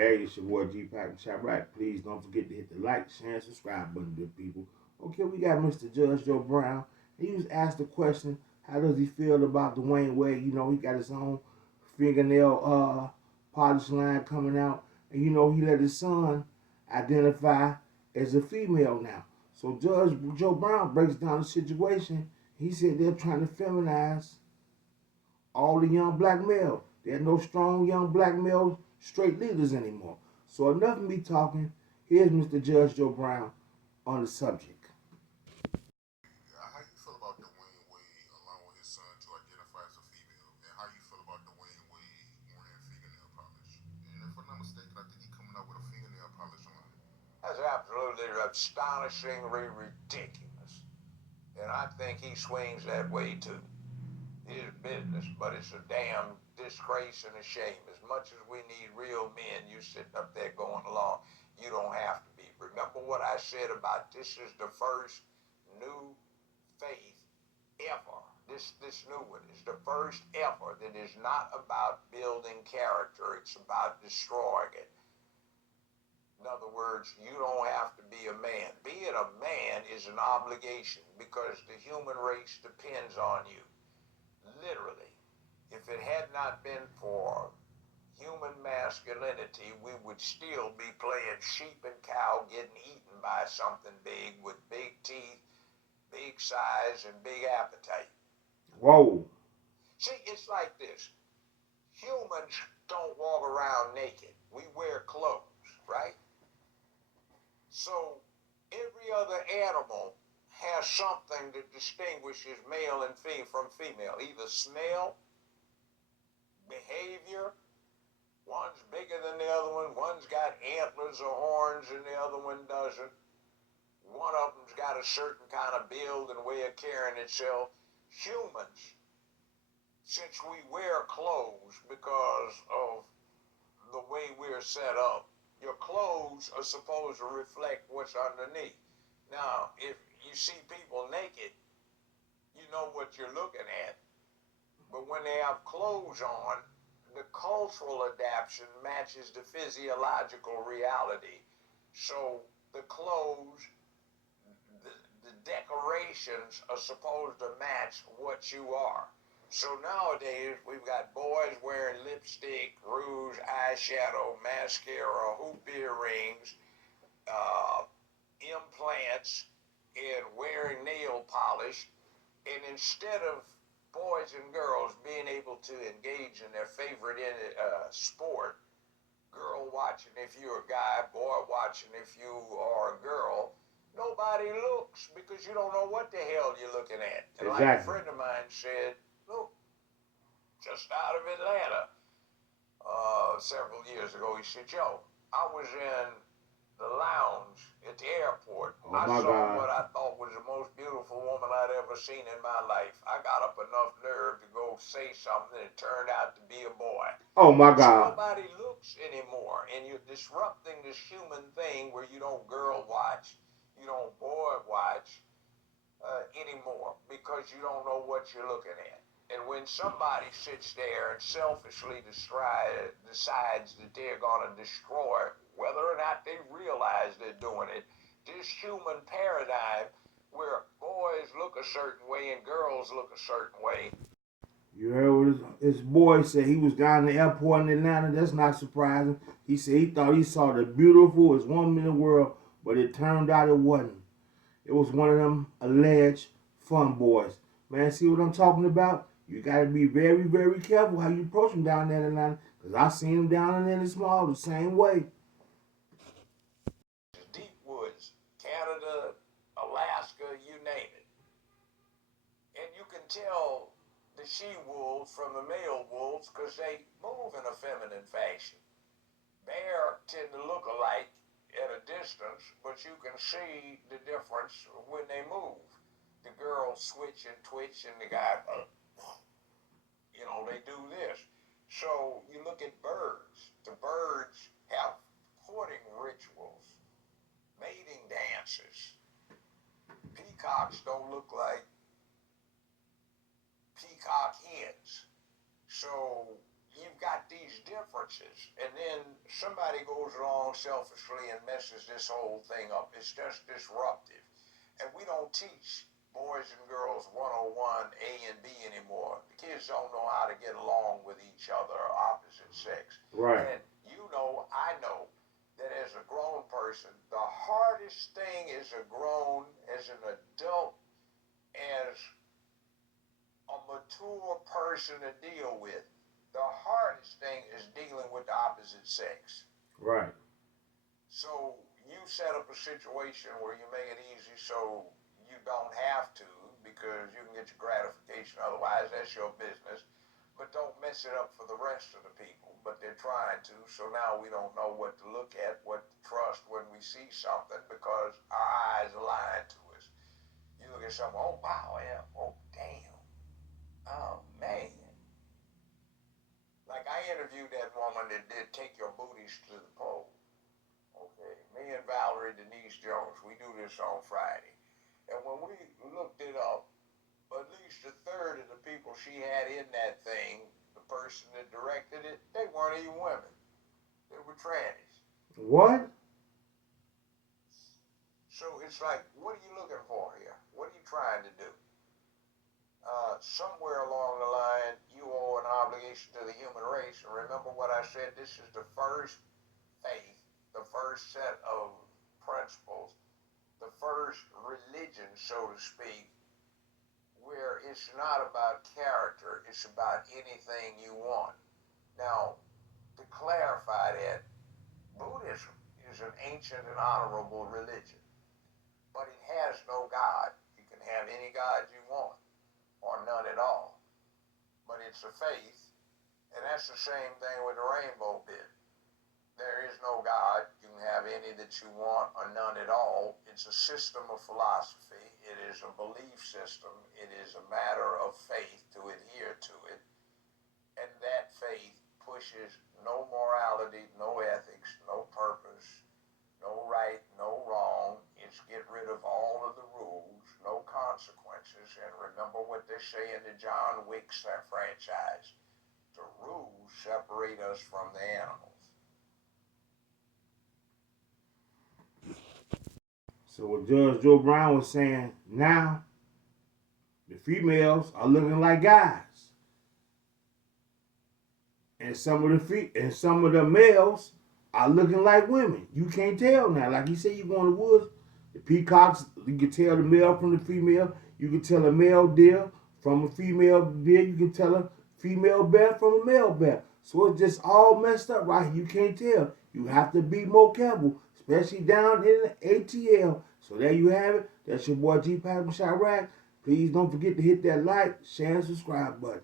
Hey, it's your boy Gpac and Chat Right. Please don't forget to hit the like, share, and subscribe button, good people. Okay, we got Mr. Judge Joe Brown. He was asked the question, how does he feel about Dwyane Wade? You know, he got his own fingernail polish line coming out. And you know, he let his son identify as a female now. So Judge Joe Brown breaks down the situation. He said they're trying to feminize all the young black males. There are no strong young black male straight leaders anymore. So enough of me talking. Here's Mr. Judge Joe Brown on the subject. How you feel about Dwayne Wade allowing his son to identify as a female, and how you feel about Dwayne Wade wearing fingernail polish? And if I'm not mistaken, I think he's coming out with a fingernail polish line. That's absolutely astonishingly ridiculous. And I think he swings that way too. It is business, but it's a damn disgrace and a shame. As much as we need real men, you sitting up there going along, you don't have to be. Remember what I said about this is the first new faith ever. This new one is the first ever that is not about building character. It's about destroying it. In other words, you don't have to be a man. Being a man is an obligation because the human race depends on you. Literally. If it had not been for human masculinity, we would still be playing sheep and cow getting eaten by something big with big teeth, big size, and big appetite. Whoa. See, it's like this. Humans don't walk around naked. We wear clothes, right? So every other animal has something that distinguishes male and female from female. Either smell, behavior. One's bigger than the other one. One's got antlers or horns and the other one doesn't. One of them's got a certain kind of build and way of carrying itself. Humans, since we wear clothes because of the way we're set up, your clothes are supposed to reflect what's underneath. Now, if you see people naked, you know what you're looking at. But when they have clothes on, the cultural adaptation matches the physiological reality. So the clothes, the decorations are supposed to match what you are. So nowadays, we've got boys wearing lipstick, rouge, eyeshadow, mascara, hoop earrings, implants, and wearing nail polish. And instead of boys and girls being able to engage in their favorite sport, girl watching if you're a guy, boy watching if you are a girl, nobody looks because you don't know what the hell you're looking at. And like a Exactly. friend of mine said, look, just out of Atlanta several years ago, he said, Joe, I was in the lounge at the airport. Oh I my saw God. what I thought was the most beautiful woman I'd ever seen in my life. I got up enough nerve to go say something and it turned out to be a boy. Oh my So God. nobody looks anymore, and you're disrupting this human thing where you don't girl watch, you don't boy watch anymore because you don't know what you're looking at. And when somebody sits there and selfishly decides that they're going to destroy, whether or not they realize they're doing it, this human paradigm where boys look a certain way and girls look a certain way. You heard what his boy said. He was down in the airport in Atlanta. That's not surprising. He said he thought he saw the beautifulest woman in the world, but it turned out it wasn't. It was one of them alleged fun boys. Man, see what I'm talking about? You got to be very, very careful how you approach them down there in Atlanta. Because I seen them down there in the small the same way. Deep woods, Canada, Alaska, you name it. And you can tell the she-wolves from the male wolves because they move in a feminine fashion. Bear tend to look alike at a distance, but you can see the difference when they move. The girls switch and twitch, and the guy, they do this. So you look at birds. The birds have courting rituals, mating dances. Peacocks don't look like peacock hens. So you've got these differences. differences, and then somebody goes along selfishly and messes this whole thing up. It's just disruptive. And we don't teach boys and girls 101 A and B anymore. The kids don't know how to get along with each other, opposite sex. Right. And I know that as a grown person, the hardest thing as an adult, as a mature person to deal with, the hardest thing is dealing with the opposite sex. Right. So you set up a situation where you make it easy so you don't have to, because you can get your gratification. Otherwise, that's your business. But don't mess it up for the rest of the people. But they're trying to. So now we don't know what to look at, what to trust when we see something, because our eyes are lying to us. You look at something, oh wow, yeah, oh damn, oh man. Like I interviewed that woman that did Take Your Booties to the Pole. Okay, me and Valerie Denise Jones, we do this on Friday. And when we looked it up, at least a third of the people she had in that thing, the person that directed it, they weren't even women. They were trannies. What? So it's like, what are you looking for here? What are you trying to do? Somewhere along the line, you owe an obligation to the human race. And remember what I said, this is the first faith, the first set of principles, the first religion, so to speak, where it's not about character, it's about anything you want. Now, to clarify that, Buddhism is an ancient and honorable religion, but it has no God. You can have any God you want, or none at all. But it's a faith, and that's the same thing with the rainbow bit. There is no God. You can have any that you want or none at all. It's a system of philosophy. It is a belief system. It is a matter of faith to adhere to it. And that faith pushes no morality, no ethics, no purpose, no right, no wrong. It's get rid of all of the rules, no consequences. And remember what they say in the John Wick franchise. The rules separate us from the animals. So what Judge Joe Brown was saying, now the females are looking like guys. And some of the males are looking like women. You can't tell now. Like he said, you go in the woods, the peacocks, you can tell the male from the female. You can tell a male deer from a female deer. You can tell a female bear from a male bear. So it's just all messed up, right? You can't tell. You have to be more careful, especially down in the ATL. So there you have it. That's your boy Gpac from Chirac. Please don't forget to hit that like, share, and subscribe button.